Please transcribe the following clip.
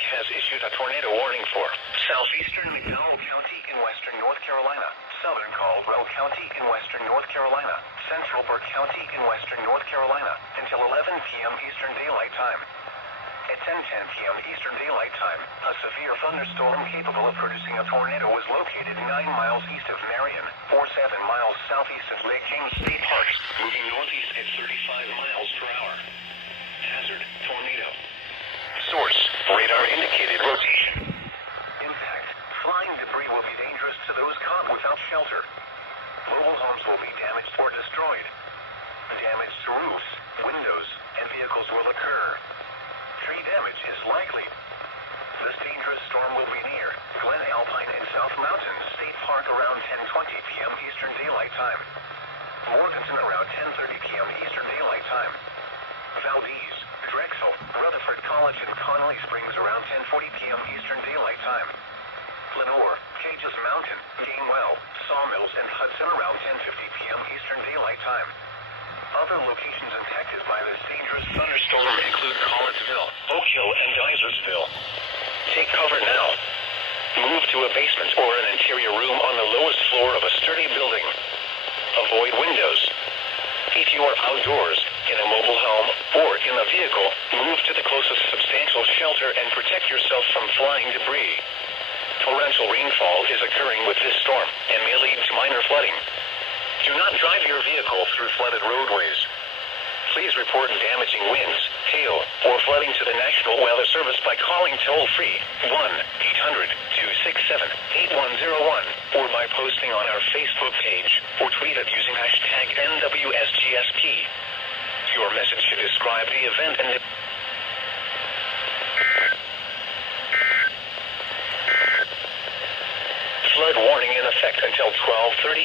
has issued a tornado warning for southeastern McDowell County in western North Carolina, southern Caldwell County in western North Carolina, central Burke County in western North Carolina, until 11 p.m. Eastern Daylight Time. At 10:10 p.m. Eastern Daylight Time, a severe thunderstorm capable of producing a tornado was located 9 miles east of Marion, or 7 miles southeast of Lake James State Park, moving northeast at 35 miles per hour. Hazard, tornado. Source, radar indicated rotation. Impact, flying debris will be dangerous to those caught without shelter. Mobile homes will be damaged or destroyed. Damage to roofs, windows, and vehicles will occur. Tree damage is likely. This dangerous storm will be near Glen Alpine and South Mountain State Park around 10:20 p.m. Eastern Daylight Time. Morganton around 10:30 p.m. Eastern Daylight Time. Valdez, Drexel, Rutherford College and Connolly Springs around 10:40 p.m. Eastern Daylight Time. Lenore, Cages Mountain, Gamewell, Sawmills and Hudson around 10:50 p.m. Eastern Daylight Time. Other locations impacted by this dangerous thunderstorm include Collinsville, Oak Hill, and Geysersville. Take cover now. Move to a basement or an interior room on the lowest floor of a sturdy building. Avoid windows. If you are outdoors, in a mobile home, or in a vehicle, move to the closest substantial shelter and protect yourself from flying debris. Torrential rainfall is occurring with this storm and may lead to minor flooding. Do not drive your vehicle through flooded roadways. Please report damaging winds, hail, or flooding to the National Weather Service by calling toll-free 1-800-267-8101 or by posting on our Facebook page or tweet it using hashtag NWSGSP. Your message should describe the event and flood warning in effect until 12:30 a.m.